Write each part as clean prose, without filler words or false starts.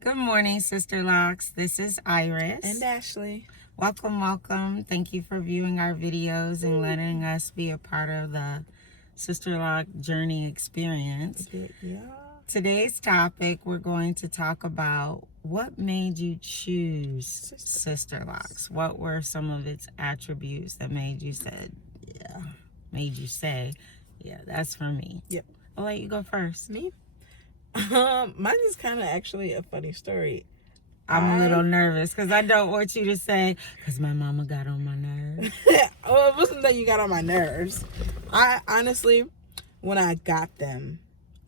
Good morning, Sisterlocks. This is Iris. And Ashley. Welcome. Thank you for viewing our videos and letting us be a part of the Sisterlock journey experience. Yeah. Today's topic, we're going to talk about what made you choose Sisterlocks. What were some of its attributes that made you say, yeah, that's for me. Yep. I'll let you go first. Me? Mine is kind of actually a funny story. I'm a little nervous because I don't want you to say, because my mama got on my nerves. Oh, it wasn't that you got on my nerves. I honestly, when I got them,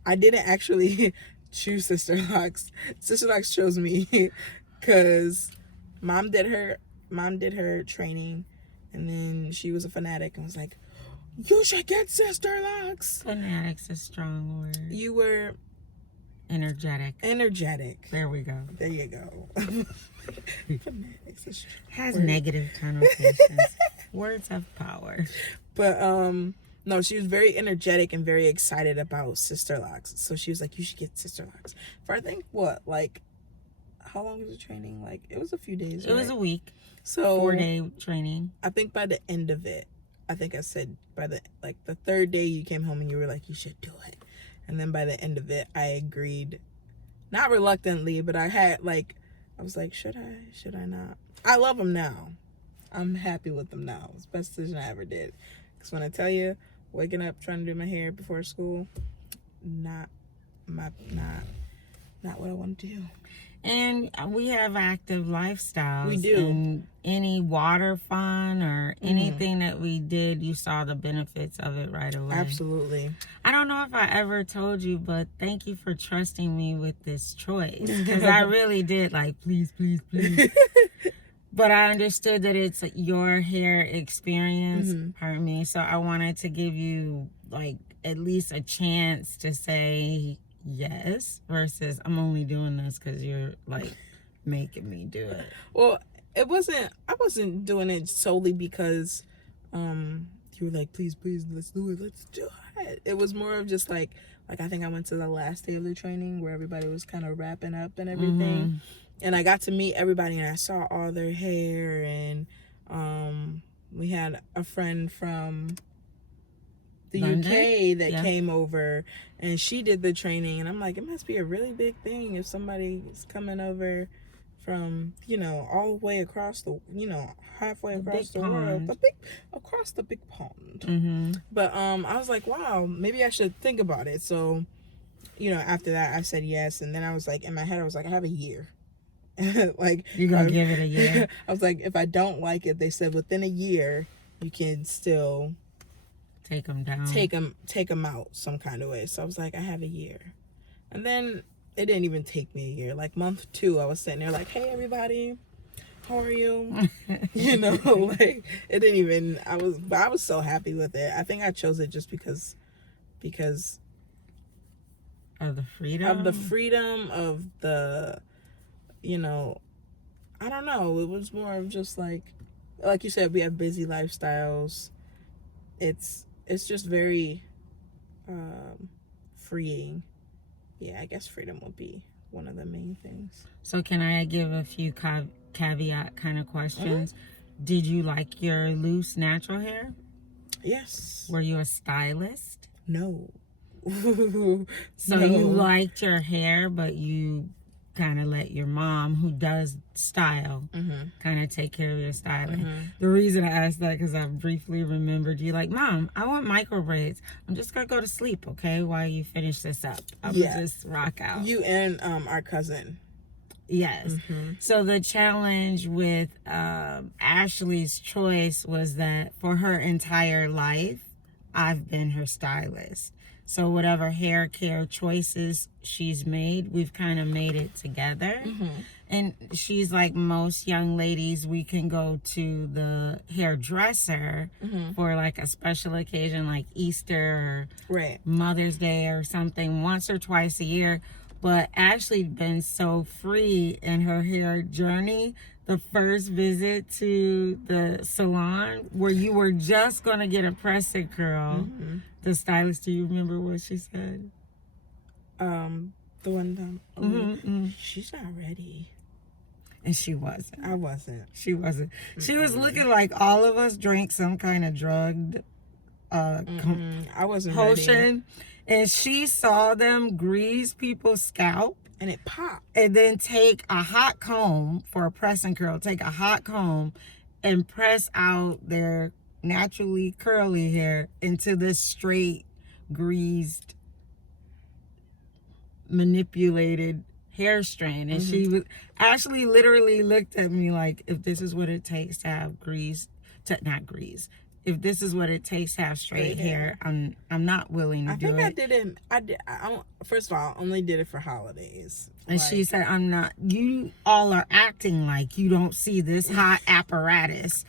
I didn't actually choose Sisterlocks. Sisterlocks chose me because mom did her training, and then she was a fanatic and was like, "You should get Sisterlocks." Fanatic's a strong word. You were energetic. There we go. There you go. Fanatics is has word. Negative connotations. Words have power. But no, she was very energetic and very excited about Sisterlocks. So she was like, "You should get Sisterlocks." For I think how long was the training? Like it was a few days. It was a week. So 4-day training. I think by the end of it, I think I said by the third day you came home and you were like, "You should do it." And then by the end of it, I agreed, not reluctantly, but I was like, should I not? I love them now. I'm happy with them now. It's the best decision I ever did. Because when I tell you, waking up, trying to do my hair before school, not what I want to do. And we have active lifestyles. We do. And any water fun or anything that we did, you saw the benefits of it right away. Absolutely. I don't know if I ever told you, but thank you for trusting me with this choice. Because I really did, like, please. But I understood that it's your hair experience. Pardon me. So I wanted to give you, like, at least a chance to say yes versus I'm only doing this because you're like making me do it. Well, I wasn't doing it solely because you were like, please, let's do it. It was more of just like I think I went to the last day of the training where everybody was kind of wrapping up and everything. And I got to meet everybody and I saw all their hair, and we had a friend from the London? UK that came over, and she did the training, and I'm like, it must be a really big thing if somebody is coming over from, all the way across halfway across the world, across the big pond. But I was like, wow, maybe I should think about it. So, after that I said yes, and then I was like, in my head I was like, I have a year. Like, you're gonna give it a year. I was like, if I don't like it, they said within a year you can still take them down, take them out some kind of way. So I was like, I have a year. And then it didn't even take me a year. Like month 2, I was sitting there like, hey everybody, how are you? Like it didn't even, I was so happy with it. I think I chose it just because of the freedom of the I don't know, it was more of just like you said, we have busy lifestyles. It's just very freeing. Yeah, I guess freedom would be one of the main things. So can I give a few caveat kind of questions? Did you like your loose natural hair? Yes. Were you a stylist? No. So no. You liked your hair, but you kind of let your mom, who does style, kind of take care of your styling. The reason I asked that because I briefly remembered you like, Mom, I want micro braids. I'm just gonna go to sleep, okay, while you finish this up. I'm gonna just rock out. You and our cousin. Yes. So the challenge with Ashley's choice was that for her entire life, I've been her stylist. So whatever hair care choices she's made, we've kind of made it together. And she's like most young ladies, we can go to the hairdresser for like a special occasion like Easter or Mother's Day or something once or twice a year. But Ashley's been so free in her hair journey. The first visit to the salon where you were just going to get a press and curl, the stylist, do you remember what she said? The one time she she's not ready. And she wasn't. I wasn't. She wasn't. She was looking like all of us drank some kind of drugged I wasn't potion. ready. And she saw them grease people's scalp. And it popped. And then take a hot comb for a press and curl. Take a hot comb and press out their naturally curly hair into this straight, greased, manipulated hair strand. And she was Ashley literally looked at me like, if this is what it takes to have if this is what it takes to have straight hair, I'm not willing to do it. I didn't. First of all, I only did it for holidays. And she said, I'm not, you all are acting like you don't see this hot apparatus.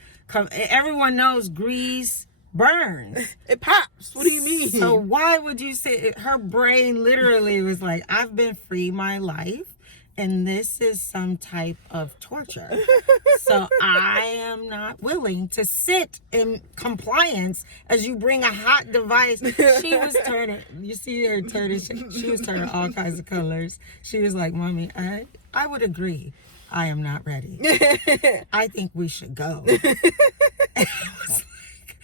Everyone knows grease burns. It pops. What do you mean? So why would you say it? Her brain literally was like, I've been free my life, and this is some type of torture. So I am not willing to sit in compliance as you bring a hot device. She was turning, you see her turning, she was turning all kinds of colors. She was like, Mommy, I would agree. I am not ready. I think we should go. And I was like,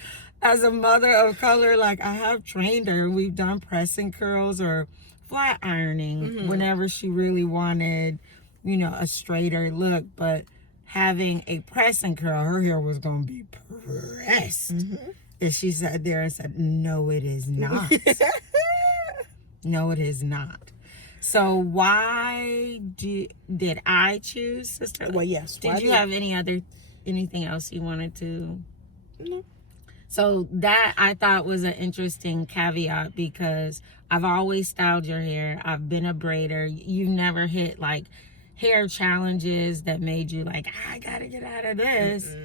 as a mother of color, like, I have trained her. We've done pressing curls or flat ironing whenever she really wanted, a straighter look. But having a press and curl, her hair was going to be pressed. And she sat there and said, no, it is not. No, it is not. So why did I choose Sister? Well, yes. Did you have anything else you wanted to? No. So that I thought was an interesting caveat, because I've always styled your hair. I've been a braider. You've never hit like hair challenges that made you like, I gotta get out of this.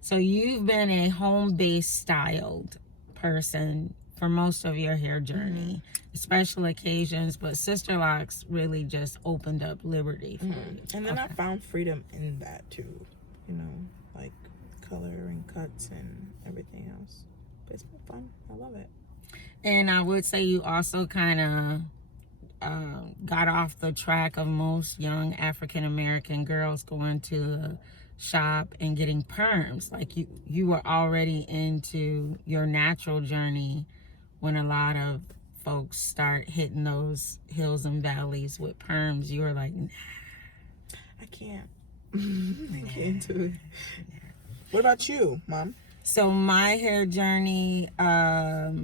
So you've been a home-based styled person for most of your hair journey, special occasions, but Sisterlocks really just opened up liberty for you. And then I found freedom in that too, like color and cuts and everything else. But it's been fun. I love it. And I would say you also kind of got off the track of most young African American girls going to the shop and getting perms. Like you were already into your natural journey when a lot of folks start hitting those hills and valleys with perms. You were like, nah. I can't. I can't do it. What about you, Mom? So my hair journey, my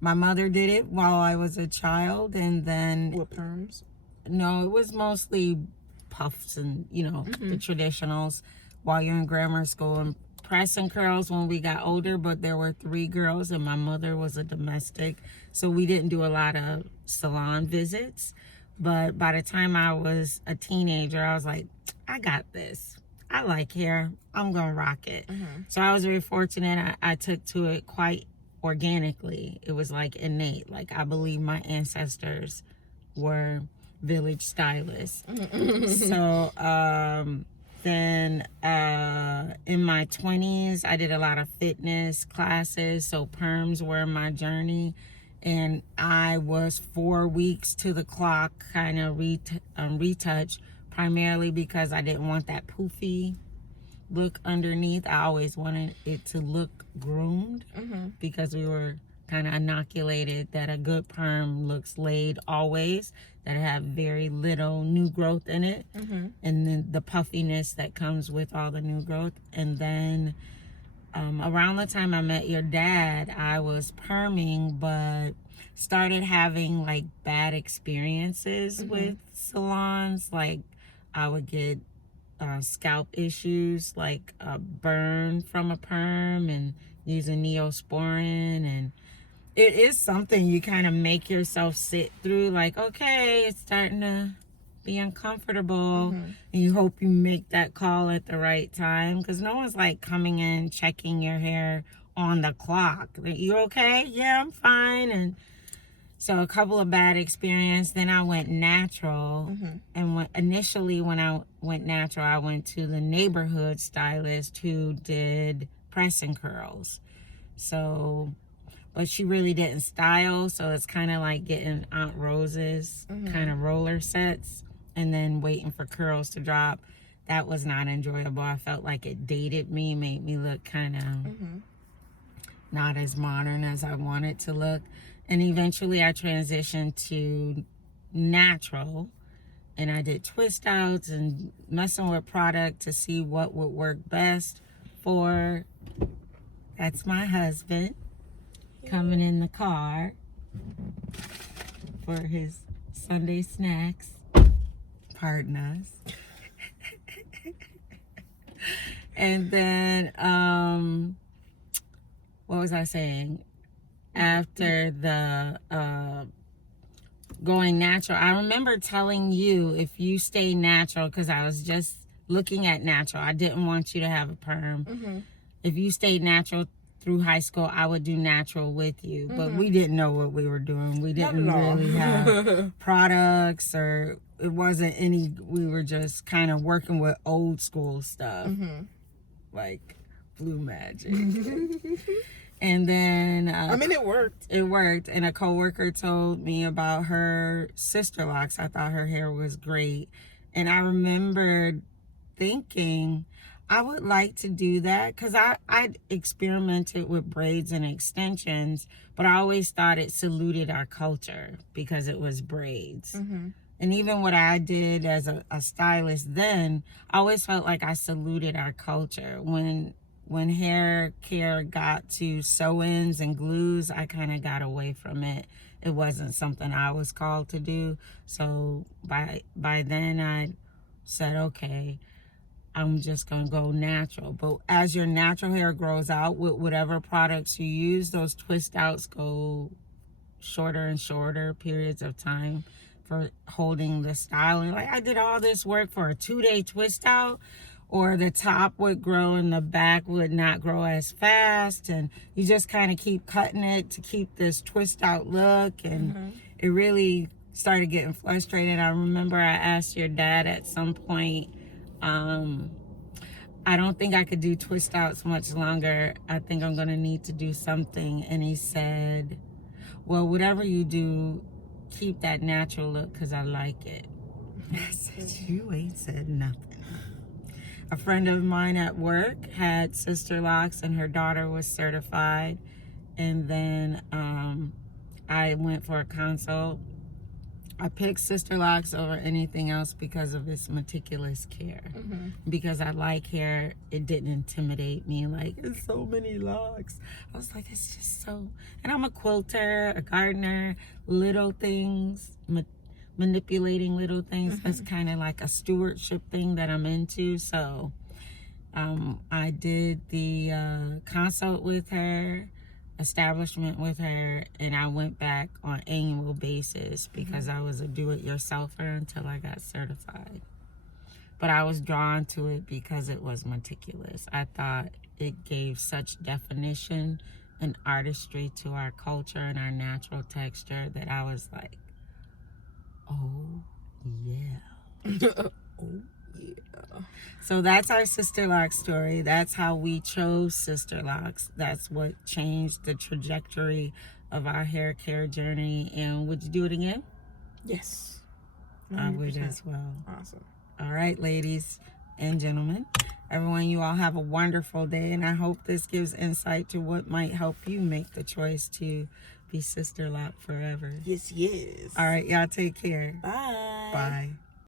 mother did it while I was a child, and then with perms. No, it was mostly puffs and the traditionals while you're in grammar school, and press and curls when we got older. But there were 3 girls, and my mother was a domestic, so we didn't do a lot of salon visits. But by the time I was a teenager, I was like, I got this. I like hair. I'm going to rock it. So I was very fortunate. I took to it quite organically. It was like innate. Like, I believe my ancestors were village stylists. So then in my 20s, I did a lot of fitness classes. So perms were my journey. And I was 4 weeks to the clock kind of retouch, primarily because I didn't want that poofy look underneath. I always wanted it to look groomed because we were kind of inoculated that a good perm looks laid always, that have very little new growth in it, and then the puffiness that comes with all the new growth. And then around the time I met your dad, I was perming, but started having like bad experiences with salons. Like, I would get scalp issues, like a burn from a perm, and using Neosporin. And it is something you kind of make yourself sit through, like, okay, it's starting to be uncomfortable, and you hope you make that call at the right time, because no one's like coming in checking your hair on the clock. You okay? Yeah, I'm fine. And so a couple of bad experiences. Then I went natural, and initially when I went natural, I went to the neighborhood stylist who did press and curls. So but she really didn't style. So it's kind of like getting Aunt Rose's kind of roller sets and then waiting for curls to drop. That was not enjoyable. I felt like it dated me, made me look kind of not as modern as I wanted to look. And eventually I transitioned to natural, and I did twist outs and messing with product to see what would work best for, that's my husband coming in the car for his Sunday snacks. Pardon us. And then, what was I saying? After the going natural, I remember telling you if you stay natural, because I was just looking at natural. I didn't want you to have a perm. If you stayed natural through high school, I would do natural with you. But we didn't know what we were doing. We didn't really have products, or it wasn't any, we were just kind of working with old school stuff. Like Blue Magic. And then I mean, it worked. It worked. And a coworker told me about her Sisterlocks. I thought her hair was great. And I remembered thinking I would like to do that, because I experimented with braids and extensions, but I always thought it saluted our culture because it was braids. And even what I did as a stylist then, I always felt like I saluted our culture. When hair care got to sew-ins and glues, I kind of got away from it. It wasn't something I was called to do. So by then I said, okay, I'm just going to go natural. But as your natural hair grows out with whatever products you use, those twist outs go shorter and shorter periods of time for holding the styling. Like, I did all this work for a 2-day twist out, or the top would grow and the back would not grow as fast, and you just kind of keep cutting it to keep this twist out look, and it really started getting frustrated. I remember I asked your dad at some point, I don't think I could do twist outs much longer. I think I'm gonna need to do something. And he said, well, whatever you do, keep that natural look, because I like it. I said, you ain't said nothing. A friend of mine at work had Sisterlocks, and her daughter was certified. And then I went for a consult. I picked Sisterlocks over anything else because of its meticulous care. Because I like hair, it didn't intimidate me. Like, it's so many locks. I was like, it's just so... And I'm a quilter, a gardener, little things, manipulating little things. That's kind of like a stewardship thing that I'm into. So I did the consult with her, establishment with her, and I went back on annual basis because I was a do-it-yourselfer until I got certified. But I was drawn to it because it was meticulous. I thought it gave such definition and artistry to our culture and our natural texture that I was like, oh yeah. Oh yeah. So that's our Sisterlock story. That's how we chose Sisterlocks. That's what changed the trajectory of our hair care journey. And would you do it again? Yes. 100%. I would as well. Awesome. All right, ladies and gentlemen. Everyone, you all have a wonderful day. And I hope this gives insight to what might help you make the choice to be Sisterlock forever. Yes, yes. All right, y'all take care. Bye. Bye.